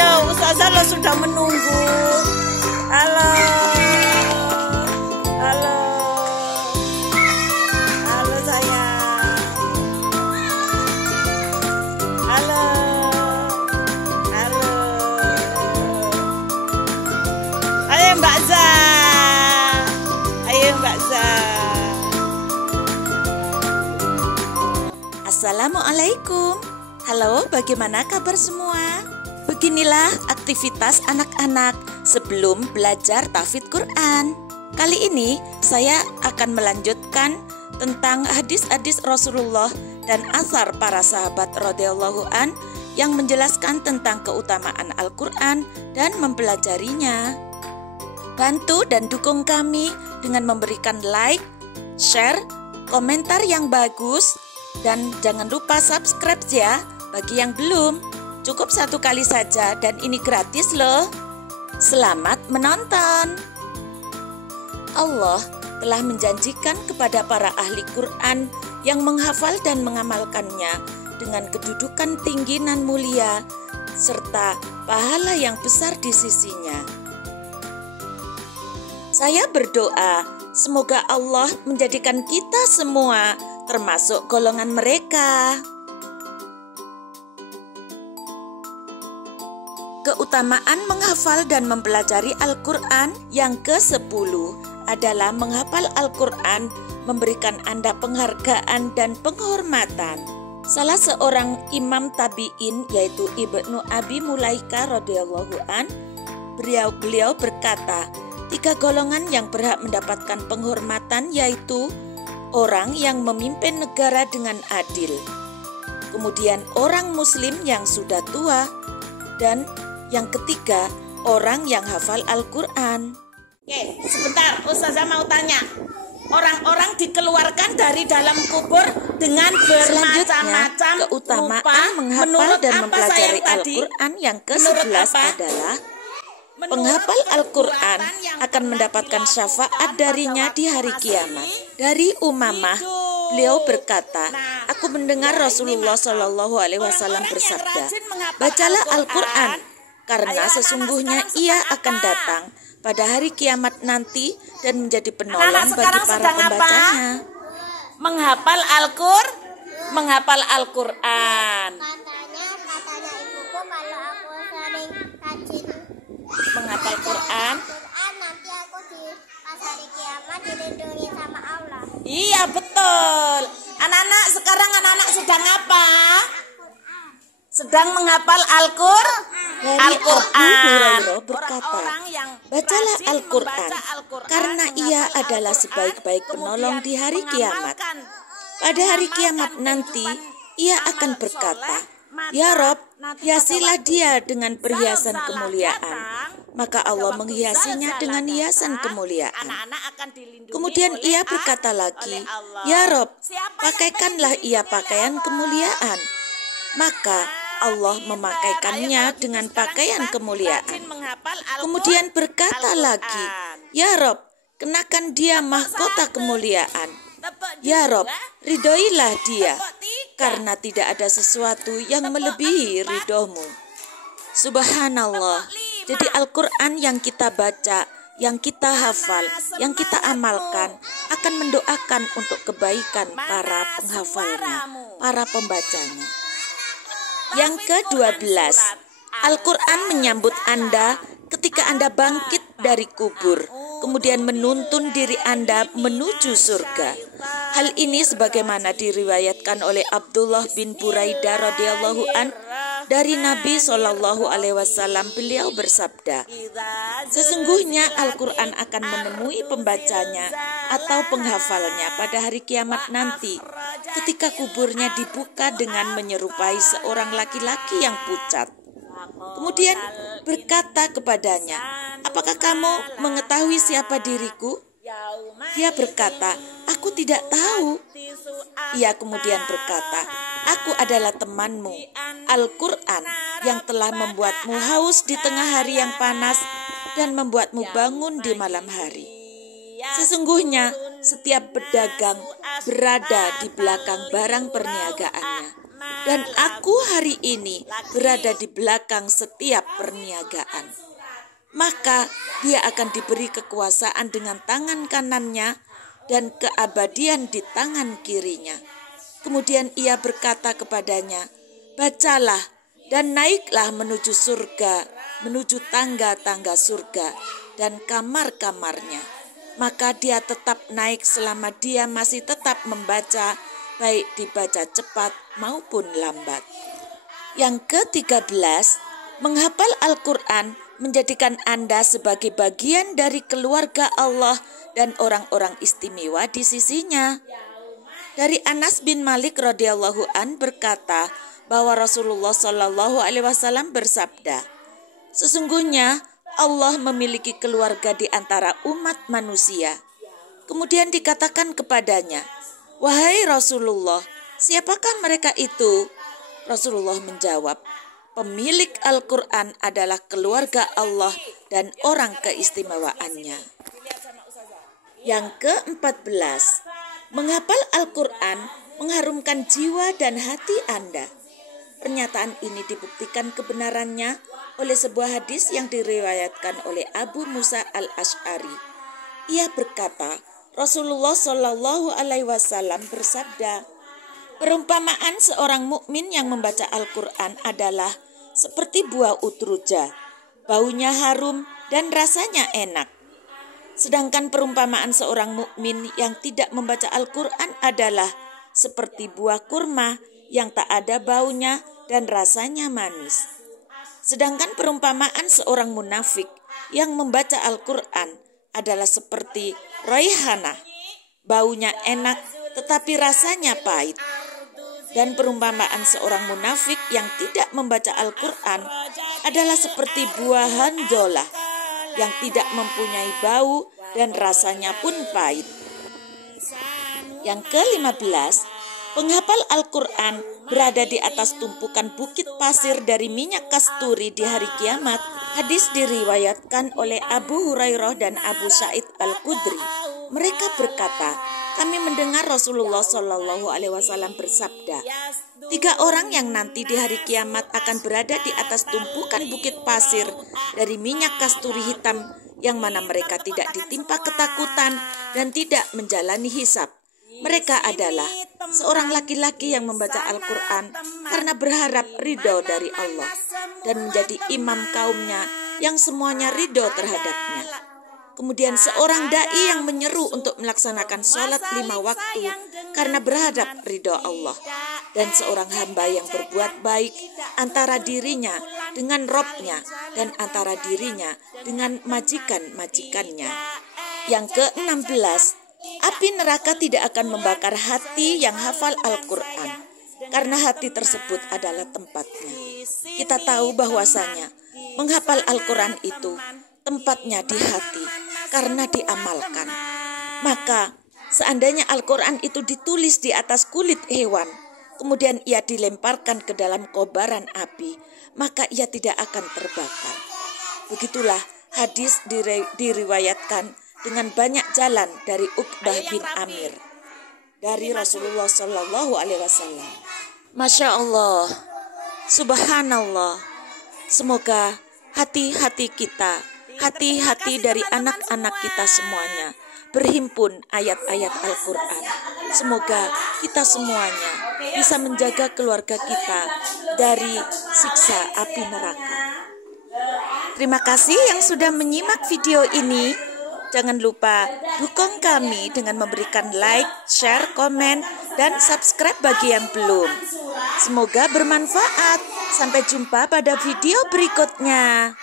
Ayo, Ustazah lo sudah menunggu. Halo. Halo. Halo sayang. Halo. Halo. Ayo Mbak Zah. Ayo Mbak Zah. Assalamualaikum. Halo, bagaimana kabar semua? Beginilah aktivitas anak-anak sebelum belajar tahfidz Quran. Kali ini saya akan melanjutkan tentang hadis-hadis Rasulullah dan athar para sahabat radhiyallahu an yang menjelaskan tentang keutamaan Al-Quran dan mempelajarinya. Bantu dan dukung kami dengan memberikan like, share, komentar yang bagus, dan jangan lupa subscribe ya bagi yang belum. Cukup 1 kali saja dan ini gratis loh. Selamat menonton. Allah telah menjanjikan kepada para ahli Quran yang menghafal dan mengamalkannya dengan kedudukan tinggi nan mulia serta pahala yang besar di sisinya. Saya berdoa semoga Allah menjadikan kita semua termasuk golongan mereka. Keutamaan menghafal dan mempelajari Al-Quran yang ke-10 adalah menghafal Al-Quran memberikan Anda penghargaan dan penghormatan. Salah seorang imam tabi'in yaitu Ibnu Abi Mulaika radhiyallahu an, beliau berkata, 3 golongan yang berhak mendapatkan penghormatan yaitu orang yang memimpin negara dengan adil, kemudian orang muslim yang sudah tua, dan yang ketiga, orang yang hafal Al-Quran. Oke, sebentar, Ustazah mau tanya. Orang-orang dikeluarkan dari dalam kubur dengan bermacam-macam keutamaan menghafal dan mempelajari Al-Quran yang ke-11 adalah penghafal Al-Quran akan mendapatkan syafaat darinya di hari kiamat. Dari Umamah, beliau berkata, aku mendengar Rasulullah SAW bersabda, bacalah Al-Quran, karena sesungguhnya ia akan datang pada hari kiamat nanti dan menjadi penolong bagi para pembacanya. Menghafal Al-Quran. Katanya ibuku kalau aku sering rajin Menghafal Quran. nanti aku di pas hari kiamat dilindungi sama Allah. Iya betul. Anak-anak sekarang sedang apa? Sedang menghafal Al-Quran. Dari Abu Hurairah berkata, bacalah Al-Quran karena ia adalah sebaik-baik penolong di hari kiamat. Pada hari kiamat nanti, ia akan berkata, ya Rob, hiasilah dia dengan perhiasan kemuliaan. Maka Allah menghiasinya dengan hiasan kemuliaan. Kemudian ia berkata lagi, ya Rob, pakaikanlah ia pakaian kemuliaan. Maka Allah memakaikannya dengan pakaian kemuliaan. Kemudian berkata lagi, ya Rob, kenakan dia mahkota kemuliaan. Ya Rob, ridhoilah dia, karena tidak ada sesuatu yang melebihi ridhomu. Subhanallah. Jadi Al-Quran yang kita baca, yang kita hafal, yang kita amalkan akan mendoakan untuk kebaikan para penghafalnya, para pembacanya. Yang ke-12, Al-Quran menyambut Anda ketika Anda bangkit dari kubur, kemudian menuntun diri Anda menuju surga. Hal ini sebagaimana diriwayatkan oleh Abdullah bin Buraidah radhiyallahu an dari Nabi SAW. Beliau bersabda, sesungguhnya Al-Quran akan menemui pembacanya atau penghafalnya pada hari kiamat nanti, ketika kuburnya dibuka dengan menyerupai seorang laki-laki yang pucat. Kemudian berkata kepadanya, apakah kamu mengetahui siapa diriku? Dia berkata, aku tidak tahu. Ia kemudian berkata, aku adalah temanmu, Al-Quran, yang telah membuatmu haus di tengah hari yang panas dan membuatmu bangun di malam hari. Sesungguhnya setiap pedagang berada di belakang barang perniagaannya. dan aku hari ini berada di belakang setiap perniagaan. Maka dia akan diberi kekuasaan dengan tangan kanannya dan keabadian di tangan kirinya. Kemudian ia berkata kepadanya, bacalah dan naiklah menuju surga, menuju tangga-tangga surga dan kamar-kamarnya. Maka dia tetap naik selama dia masih tetap membaca, baik dibaca cepat maupun lambat. Yang ke-13, menghafal Al-Quran menjadikan Anda sebagai bagian dari keluarga Allah dan orang-orang istimewa di sisinya. Dari Anas bin Malik radhiyallahu an berkata bahwa Rasulullah Shallallahu alaihi wasallam bersabda, sesungguhnya Allah memiliki keluarga di antara umat manusia. Kemudian dikatakan kepadanya, wahai Rasulullah, siapakah mereka itu? Rasulullah menjawab, pemilik Al-Quran adalah keluarga Allah dan orang keistimewaannya. Yang ke-14, menghafal Al-Quran mengharumkan jiwa dan hati Anda. Pernyataan ini dibuktikan kebenarannya oleh sebuah hadis yang diriwayatkan oleh Abu Musa al-Asy'ari. Ia berkata, Rasulullah Shallallahu alaihi wasallam bersabda, perumpamaan seorang mukmin yang membaca Al-Quran adalah seperti buah utruja, baunya harum dan rasanya enak. Sedangkan perumpamaan seorang mukmin yang tidak membaca Al-Quran adalah seperti buah kurma yang tak ada baunya dan rasanya manis. Sedangkan perumpamaan seorang munafik yang membaca Al-Quran adalah seperti raihanah, baunya enak tetapi rasanya pahit. Dan perumpamaan seorang munafik yang tidak membaca Al-Quran adalah seperti buah handolah yang tidak mempunyai bau dan rasanya pun pahit. Yang ke-15, penghafal Al-Quran berada di atas tumpukan bukit pasir dari minyak kasturi di hari kiamat. Hadis diriwayatkan oleh Abu Hurairah dan Abu Sa'id Al-Khudri. Mereka berkata, kami mendengar Rasulullah Shallallahu alaihi wasallam bersabda, 3 orang yang nanti di hari kiamat akan berada di atas tumpukan bukit pasir dari minyak kasturi hitam yang mana mereka tidak ditimpa ketakutan dan tidak menjalani hisab. Mereka adalah seorang laki-laki yang membaca Al-Quran karena berharap ridho dari Allah dan menjadi imam kaumnya yang semuanya ridho terhadapnya. Kemudian seorang da'i yang menyeru untuk melaksanakan sholat 5 waktu karena berharap ridho Allah. Dan seorang hamba yang berbuat baik antara dirinya dengan Robnya dan antara dirinya dengan majikan-majikannya. Yang ke-16, api neraka tidak akan membakar hati yang hafal Al-Quran karena hati tersebut adalah tempatnya. Kita tahu bahwasanya menghafal Al-Quran itu tempatnya di hati karena diamalkan. Maka seandainya Al-Quran itu ditulis di atas kulit hewan, kemudian ia dilemparkan ke dalam kobaran api, maka ia tidak akan terbakar. Begitulah hadis diriwayatkan dengan banyak jalan dari Uqbah bin Amir dari Rasulullah Shallallahu alaihi wasallam. Masya Allah, subhanallah. Semoga hati-hati kita, hati-hati dari anak-anak kita semuanya berhimpun ayat-ayat Al-Quran. Semoga kita semuanya bisa menjaga keluarga kita dari siksa api neraka. Terima kasih yang sudah menyimak video ini. Jangan lupa dukung kami dengan memberikan like, share, komen, dan subscribe bagi yang belum. Semoga bermanfaat. Sampai jumpa pada video berikutnya.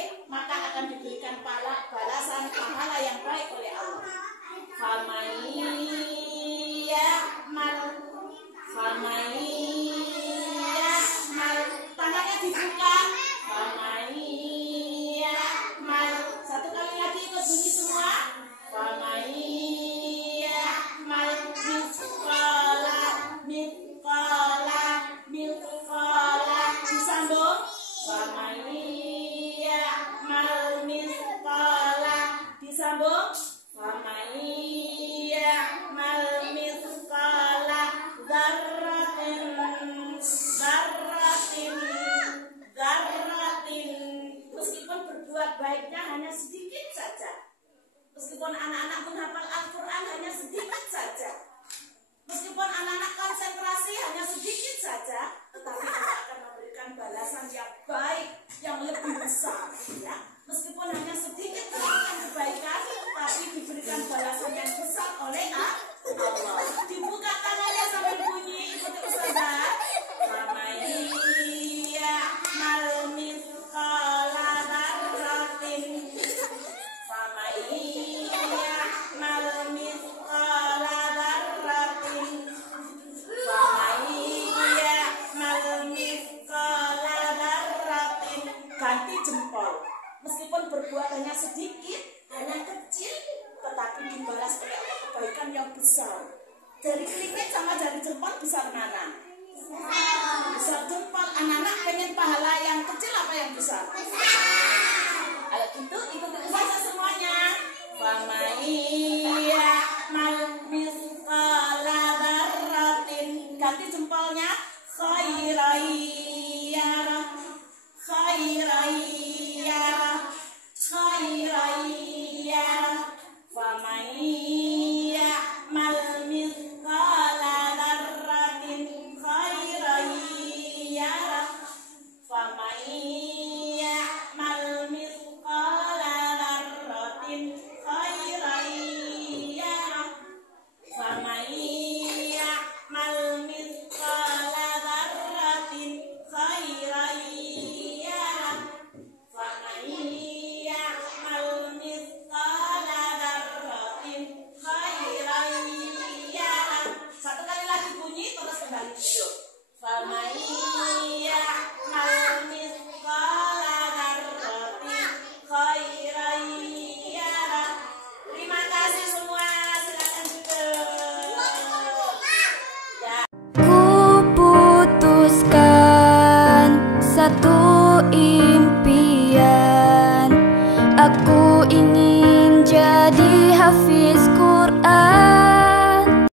baik, maka akan diberikan balasan pahala yang baik oleh Allah. Tangannya dibuka. Satu kali lagi ikut bunyi semua. Disambung. Disambung. Meskipun berbuat baiknya hanya sedikit saja, meskipun anak-anak menghafal Al-Quran hanya sedikit saja, meskipun anak-anak konsentrasi hanya sedikit saja, tetapi Allah akan memberikan balasan yang baik, yang lebih besar, ya. Meskipun hanya sedikit melakukan kebaikan, tapi diberikan balasan yang besar oleh Allah. Dibuka tangannya sambil bunyi, ikuti ustazah. Ganti jempol. Meskipun berbuat hanya sedikit, hanya kecil, tetapi dibalas oleh Allah kebaikan yang besar. Jari kelingking sama jari jempol besar mana? Besar jempol. Anak-anak pengen pahala yang kecil apa yang besar? Kalau gitu ikuti saja semuanya. Ganti jempolnya. Satu kali lagi bunyi, terus kembali duduk. Terima kasih semua, silakan duduk. Kuputuskan satu